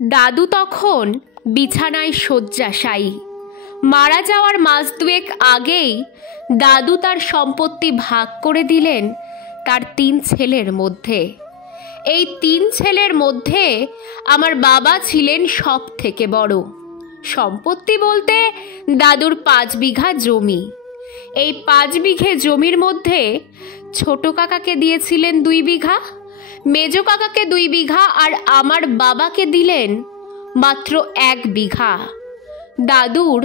দাদু তখন বিছানায় শয্যাশায়ী। মারা যাওয়ার মাস দুয়েক আগেই দাদু তার সম্পত্তি ভাগ করে দিলেন তার 3 ছেলের মধ্যে। এই 3 ছেলের মধ্যে আমার বাবা ছিলেন সব থেকে বড়। সম্পত্তি বলতে দাদুর 5 বিঘা জমি। এই 5 বিঘে জমির মধ্যে ছোট কাকাকে দিয়েছিলেন 2 বিঘা, মেজ কাকাকে 2 বিঘা, আর আমার বাবাকে দিলেন মাত্র 1 বিঘা। দাদুর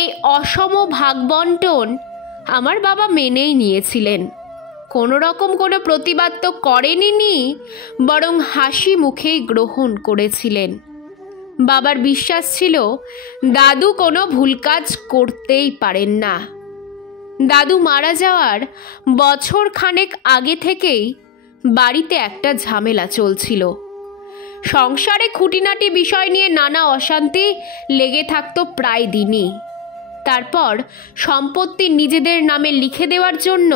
এই অসম ভাগ বন্টন আমার বাবা মেনেই নিয়েছিলেন। কোনো রকম কোনো প্রতিবাদ তো করেনি, বরং হাসি মুখেই গ্রহণ করেছিলেন। বাবার বিশ্বাস ছিল দাদু কোনো ভুল কাজ করতেই পারেন না। দাদু মারা যাওয়ার বছর খানেক আগে থেকেই বাড়িতে একটা ঝামেলা চলছিল। সংসারে খুঁটিনাটি বিষয় নিয়ে নানা অশান্তি লেগে থাকতো প্রায় দিনই। তারপর সম্পত্তি নিজেদের নামে লিখে দেওয়ার জন্য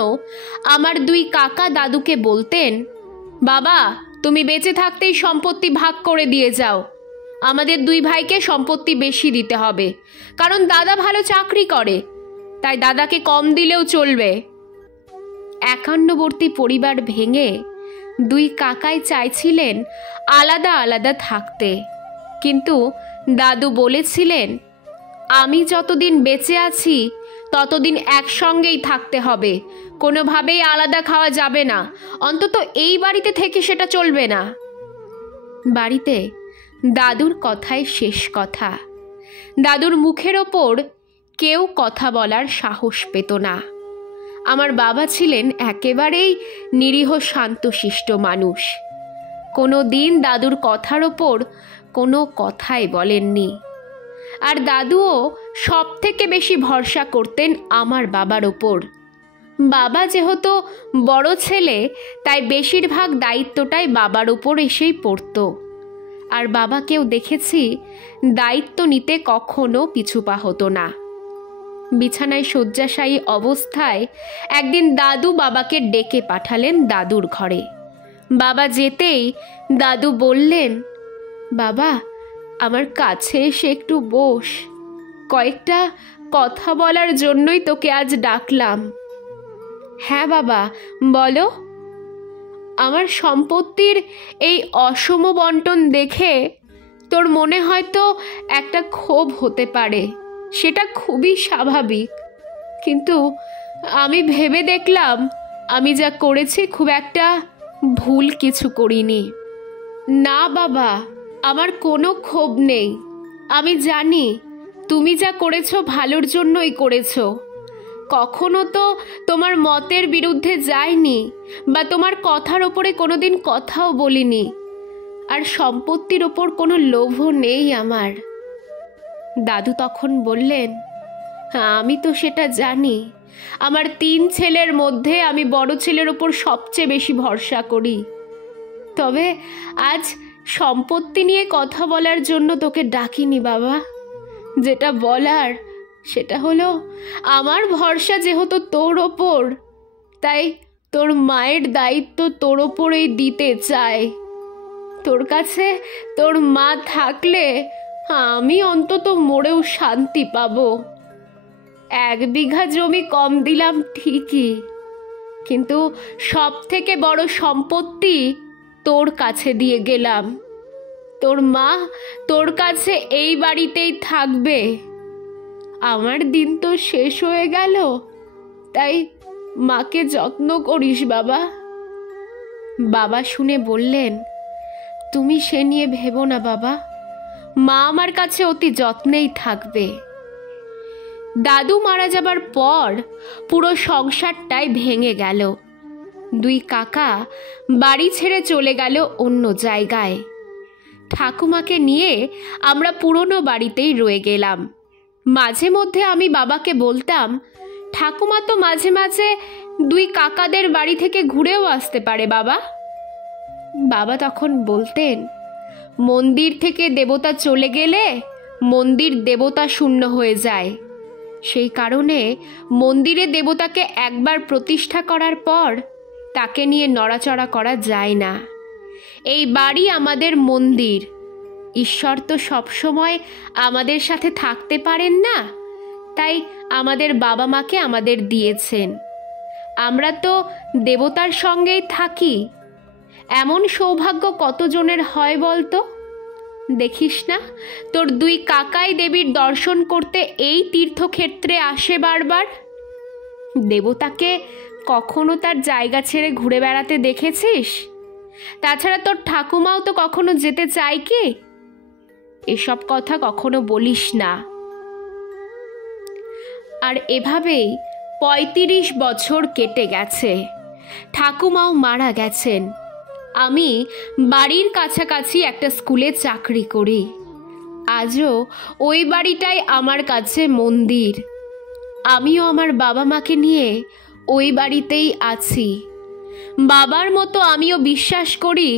আমার 2 কাকা দাদুকে বলতেন, বাবা তুমি বেঁচে থাকতেই সম্পত্তি ভাগ করে দিয়ে যাও, আমাদের 2 ভাইকে সম্পত্তি বেশি দিতে হবে, কারণ দাদা ভালো চাকরি করে, তাই দাদাকে কম দিলেও চলবে। একান্নবর্তী পরিবার ভেঙে 2 কাকাই চাইছিলেন আলাদা আলাদা থাকতে, কিন্তু দাদু বলেছিলেন, আমি যতদিন বেঁচে আছি ততদিন একসঙ্গেই থাকতে হবে, কোনোভাবেই আলাদা খাওয়া যাবে না, অন্তত এই বাড়িতে থেকে সেটা চলবে না। বাড়িতে দাদুর কথাই শেষ কথা। দাদুর মুখের ওপর কেউ কথা বলার সাহস পেত না। আমার বাবা ছিলেন একেবারেই নিরীহ শান্তশিষ্ট মানুষ। কোনো দিন দাদুর কথার ওপর কোনো কথাই বলেননি। আর দাদুও সব থেকে বেশি ভরসা করতেন আমার বাবার ওপর। বাবা যেহেতু বড় ছেলে, তাই বেশিরভাগ দায়িত্বটাই বাবার ওপর এসেই পড়ত। আর বাবাকেও দেখেছি দায়িত্ব নিতে কখনো পিছুপা হতো না। বিছানায় শয্যাশায়ী অবস্থায় একদিন দাদু বাবাকে ডেকে পাঠালেন দাদুর ঘরে। বাবা যেতেই দাদু বললেন, বাবা আমার কাছে এসে একটু বস, কয়েকটা কথা বলার জন্যই তোকে আজ ডাকলাম। হ্যাঁ বাবা বলো। আমার সম্পত্তির এই অসম বন্টন দেখে তোর মনে হয়তো একটা ক্ষোভ হতে পারে, সেটা খুবই স্বাভাবিক, কিন্তু আমি ভেবে দেখলাম আমি যা করেছি খুব একটা ভুল কিছু করিনি। না বাবা, আমার কোনো ক্ষোভ নেই। আমি জানি তুমি যা করেছো ভালোর জন্যই করেছো। কখনো তো তোমার মতের বিরুদ্ধে যাইনি বা তোমার কথার ওপরে কোনোদিন কথাও বলিনি, আর সম্পত্তির ওপর কোনো লোভও নেই আমার। দাদু তখন বললেন, আমি তো সেটা জানি। আমার 3 ছেলের মধ্যে আমি বড় ছেলের ওপর সবচেয়ে বেশি ভরসা করি। তবে আজ সম্পত্তি নিয়ে কথা বলার জন্য তোকে ডাকিনি বাবা। যেটা বলার সেটা হলো, আমার ভরসা যেহেতু তোর ওপর, তাই তোর মায়ের দায়িত্ব তোর ওপরেই দিতে চাই। তোর কাছে তোর মা থাকলে আমি অন্তত মরেও শান্তি পাবো। 1 বিঘা জমি কম দিলাম ঠিকই, কিন্তু সব থেকে বড় সম্পত্তি তোর কাছে দিয়ে গেলাম। তোর মা তোর কাছে এই বাড়িতেই থাকবে। আমার দিন তো শেষ হয়ে গেল, তাই মাকে যত্ন করিস বাবা। বাবা শুনে বললেন, তুমি সে নিয়ে ভেবো না বাবা, মা আমার কাছে অতি যত্নেই থাকবে। দাদু মারা যাবার পর পুরো সংসারটাই ভেঙে গেল। 2 কাকা বাড়ি ছেড়ে চলে গেল অন্য জায়গায়। ঠাকুমাকে নিয়ে আমরা পুরনো বাড়িতেই রয়ে গেলাম। মাঝে মধ্যে আমি বাবাকে বলতাম, ঠাকুমা তো মাঝে মাঝে 2 কাকাদের বাড়ি থেকে ঘুরেও আসতে পারে বাবা। বাবা তখন বলতেন, মন্দির থেকে দেবতা চলে গেলে মন্দির দেবতা শূন্য হয়ে যায়, সেই কারণে মন্দিরে দেবতাকে একবার প্রতিষ্ঠা করার পর তাকে নিয়ে নড়াচড়া করা যায় না। এই বাড়ি আমাদের মন্দির, ঈশ্বর তো সবসময় আমাদের সাথে থাকতে পারেন না, তাই আমাদের বাবা মাকে আমাদের দিয়েছেন। আমরা তো দেবতার সঙ্গেই থাকি। এমন সৌভাগ্য কতজনের হয় বলতো? দেখিস না, তোর দুই কাকাই দেবীর দর্শন করতে এই তীর্থক্ষেত্রে আসে বারবার। দেবতাকে কখনো তার জায়গা ছেড়ে ঘুরে বেড়াতে দেখেছিস? তাছাড়া তোর ঠাকুমাও তো কখনো যেতে চায় কি? এসব কথা কখনো বলিস না। আর এভাবেই ৩৫ বছর কেটে গেছে। ঠাকুমাও মারা গেছেন। আমি বাড়ির কাছাকাছি একটা স্কুলে চাকরি করি। আজও ওই বাড়িটাই আমার কাছে মন্দির। আমিও আমার বাবা মাকে নিয়ে ওই বাড়িতেই আছি। বাবার মতো আমিও বিশ্বাস করি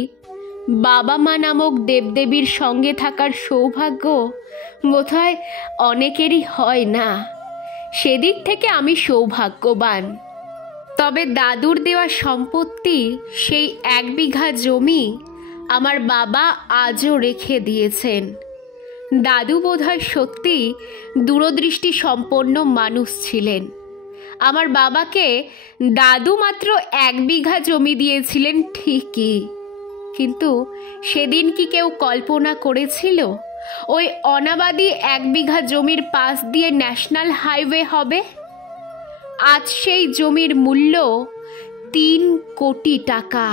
বাবা মা নামক দেবদেবীর সঙ্গে থাকার সৌভাগ্য বোধহয় অনেকেরই হয় না। সেদিক থেকে আমি সৌভাগ্যবান। তবে দাদুর দেওয়া সম্পত্তি, সেই 1 বিঘা জমি আমার বাবা আজও রেখে দিয়েছেন। দাদু বোধহয় সত্যি দূরদৃষ্টি সম্পন্ন মানুষ ছিলেন। আমার বাবাকে দাদু মাত্র 1 বিঘা জমি দিয়েছিলেন ঠিকই, কিন্তু সেদিন কি কেউ কল্পনা করেছিল ওই অনাবাদি 1 বিঘা জমির পাশ দিয়ে ন্যাশনাল হাইওয়ে হবে? আজ সেই জমির মূল্য 3 কোটি টাকা।